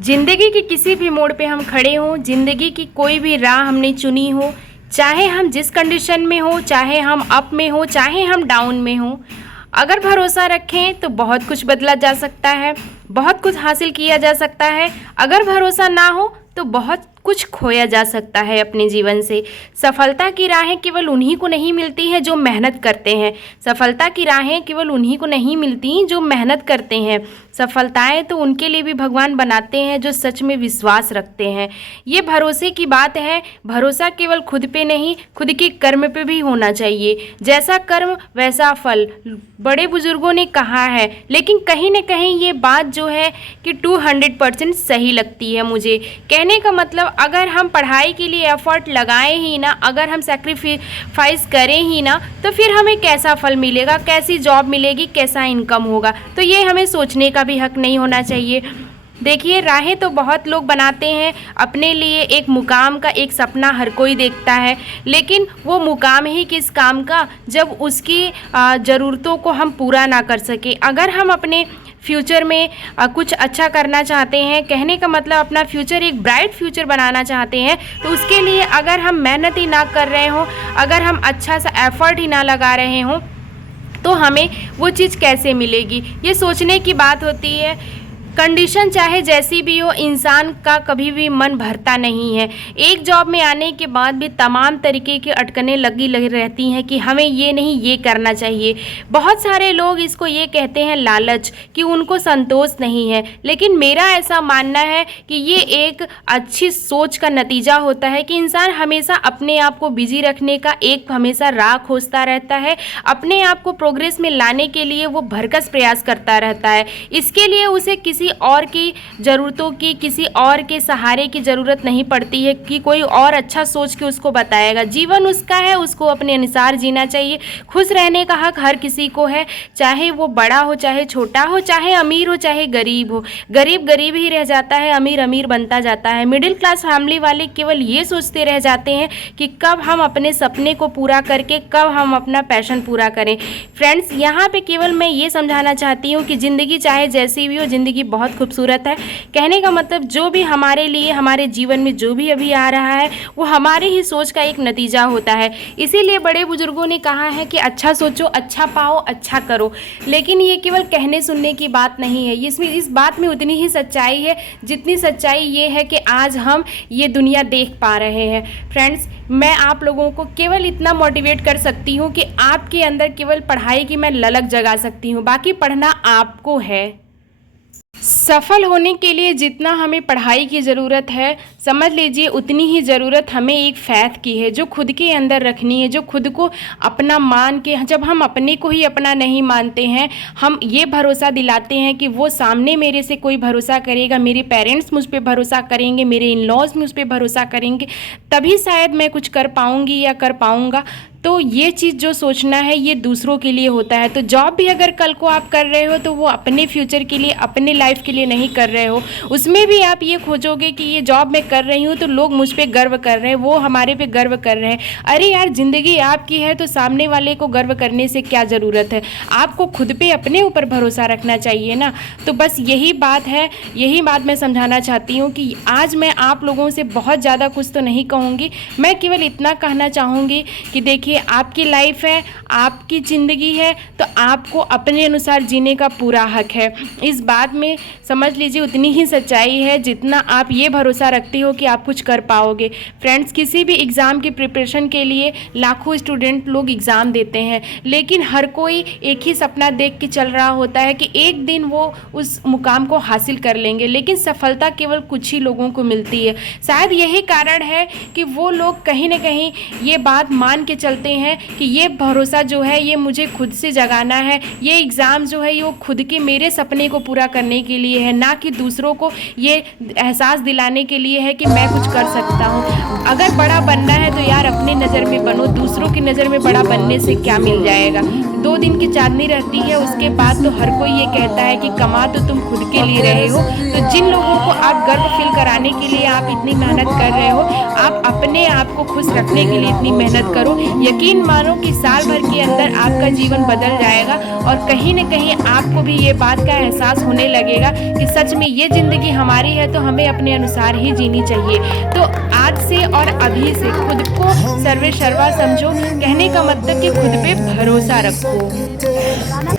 जिंदगी के किसी भी मोड़ पे हम खड़े हों, जिंदगी की कोई भी राह हमने चुनी हो, चाहे हम जिस कंडीशन में हो, चाहे हम अप में हो, चाहे हम डाउन में हो, अगर भरोसा रखें तो बहुत कुछ बदला जा सकता है, बहुत कुछ हासिल किया जा सकता है। अगर भरोसा ना हो तो बहुत कुछ खोया जा सकता है अपने जीवन से। सफलता की राहें केवल उन्हीं को नहीं मिलती हैं जो मेहनत करते हैं। सफलता की राहें केवल उन्हीं को नहीं मिलती जो मेहनत करते हैं। सफलताएं तो उनके लिए भी भगवान बनाते हैं जो सच में विश्वास रखते हैं। ये भरोसे की बात है। भरोसा केवल खुद पे नहीं, खुद के कर्म पे भी होना चाहिए। जैसा कर्म वैसा फल, बड़े बुजुर्गों ने कहा है। लेकिन कहीं ना कहीं ये बात जो है कि 200% सही लगती है मुझे। कहने का मतलब, अगर हम पढ़ाई के लिए एफर्ट लगाएं ही ना, अगर हम सेक्रीफाइस करें ही ना, तो फिर हमें कैसा फल मिलेगा, कैसी जॉब मिलेगी, कैसा इनकम होगा। तो ये हमें सोचने का भी हक नहीं होना चाहिए। देखिए, राहें तो बहुत लोग बनाते हैं अपने लिए। एक मुकाम का एक सपना हर कोई देखता है, लेकिन वो मुकाम ही किस काम का जब उसकी ज़रूरतों को हम पूरा ना कर सके। अगर हम अपने फ्यूचर में कुछ अच्छा करना चाहते हैं, कहने का मतलब अपना फ्यूचर एक ब्राइट फ्यूचर बनाना चाहते हैं, तो उसके लिए अगर हम मेहनत ही ना कर रहे हों, अगर हम अच्छा सा एफर्ट ही ना लगा रहे हों, तो हमें वो चीज़ कैसे मिलेगी। ये सोचने की बात होती है। कंडीशन चाहे जैसी भी हो, इंसान का कभी भी मन भरता नहीं है। एक जॉब में आने के बाद भी तमाम तरीके की अटकनें लगी रहती हैं कि हमें ये नहीं, ये करना चाहिए। बहुत सारे लोग इसको ये कहते हैं लालच, कि उनको संतोष नहीं है। लेकिन मेरा ऐसा मानना है कि ये एक अच्छी सोच का नतीजा होता है कि इंसान हमेशा अपने आप को बिजी रखने का एक हमेशा राह खोजता रहता है। अपने आप को प्रोग्रेस में लाने के लिए वो भरकस प्रयास करता रहता है। इसके लिए उसे किसी और की ज़रूरतों की, किसी और के सहारे की ज़रूरत नहीं पड़ती है कि कोई और अच्छा सोच के उसको बताएगा। जीवन उसका है, उसको अपने अनुसार जीना चाहिए। खुश रहने का हक हर किसी को है, चाहे वो बड़ा हो, चाहे छोटा हो, चाहे अमीर हो, चाहे गरीब हो। गरीब गरीब ही रह जाता है, अमीर अमीर बनता जाता है। मिडिल क्लास फैमिली वाले केवल ये सोचते रह जाते हैं कि कब हम अपने सपने को पूरा करके, कब हम अपना पैशन पूरा करें। फ्रेंड्स, यहाँ पे केवल मैं ये समझाना चाहती हूँ कि ज़िंदगी चाहे जैसी भी हो, ज़िंदगी बहुत खूबसूरत है। कहने का मतलब, जो भी हमारे लिए, हमारे जीवन में जो भी अभी आ रहा है, वो हमारे ही सोच का एक नतीजा होता है। इसीलिए बड़े बुजुर्गों ने कहा है कि अच्छा सोचो, अच्छा पाओ, अच्छा करो। लेकिन ये केवल कहने सुनने की बात नहीं है। इस बात में उतनी ही सच्चाई है जितनी सच्चाई ये है कि आज हम ये दुनिया देख पा रहे हैं। फ्रेंड्स, मैं आप लोगों को केवल इतना मोटिवेट कर सकती हूँ कि आपके अंदर केवल पढ़ाई की मैं ललक जगा सकती हूँ, बाकी पढ़ना आपको है। सफल होने के लिए जितना हमें पढ़ाई की ज़रूरत है, समझ लीजिए उतनी ही ज़रूरत हमें एक फ़ैथ की है, जो खुद के अंदर रखनी है, जो खुद को अपना मान के। जब हम अपने को ही अपना नहीं मानते हैं, हम ये भरोसा दिलाते हैं कि वो सामने मेरे से कोई भरोसा करेगा, मेरे पेरेंट्स मुझ पर भरोसा करेंगे, मेरे इन लॉज मुझ पर भरोसा करेंगे, तभी शायद मैं कुछ कर पाऊँगी या कर पाऊँगा। तो ये चीज़ जो सोचना है, ये दूसरों के लिए होता है। तो जॉब भी अगर कल को आप कर रहे हो, तो वो अपने फ्यूचर के लिए, अपने लाइफ के लिए नहीं कर रहे हो। उसमें भी आप ये खोजोगे कि ये जॉब मैं कर रही हूँ तो लोग मुझ पे गर्व कर रहे हैं, वो हमारे पे गर्व कर रहे हैं। अरे यार, ज़िंदगी आपकी है तो सामने वाले को गर्व करने से क्या ज़रूरत है। आपको खुद पे, अपने ऊपर भरोसा रखना चाहिए ना। तो बस यही बात है, यही बात मैं समझाना चाहती हूँ कि आज मैं आप लोगों से बहुत ज़्यादा कुछ तो नहीं कहूँगी। मैं केवल इतना कहना चाहूँगी कि देखिए, आपकी लाइफ है, आपकी ज़िंदगी है, तो आपको अपने अनुसार जीने का पूरा हक है। इस बात में समझ लीजिए उतनी ही सच्चाई है जितना आप ये भरोसा रखते हो कि आप कुछ कर पाओगे। फ्रेंड्स, किसी भी एग्ज़ाम की प्रिपरेशन के लिए लाखों स्टूडेंट लोग एग्ज़ाम देते हैं, लेकिन हर कोई एक ही सपना देख के चल रहा होता है कि एक दिन वो उस मुकाम को हासिल कर लेंगे, लेकिन सफलता केवल कुछ ही लोगों को मिलती है। शायद यही कारण है कि वो लोग कहीं ना कहीं ये बात मान के चलते हैं कि ये भरोसा जो है, ये मुझे खुद से जगाना है। ये एग्ज़ाम जो है, ये वो खुद के, मेरे सपने को पूरा करने के लिए है, ना कि दूसरों को ये एहसास दिलाने के लिए है कि मैं कुछ कर सकता हूँ। अगर बड़ा बनना है तो यार अपनी नज़र में बनो, दूसरों की नज़र में बड़ा बनने से क्या मिल जाएगा। 2 दिन की चांदनी रहती है, उसके बाद तो हर कोई ये कहता है कि कमा तो तुम खुद के लिए रहे हो। तो जिन लोगों को आप गर्व फील कराने के लिए आप इतनी मेहनत कर रहे हो, आप अपने आप को खुश रखने के लिए इतनी मेहनत करो। यकीन मानो कि साल भर के अंदर आपका जीवन बदल जाएगा और कहीं न कहीं आपको भी ये बात का एहसास होने लगेगा कि सच में ये ज़िंदगी हमारी है, तो हमें अपने अनुसार ही जीनी चाहिए। तो आज से और अभी से खुद को सर्वे सर्वा समझो। कहने का मतलब कि खुद पे भरोसा रखो।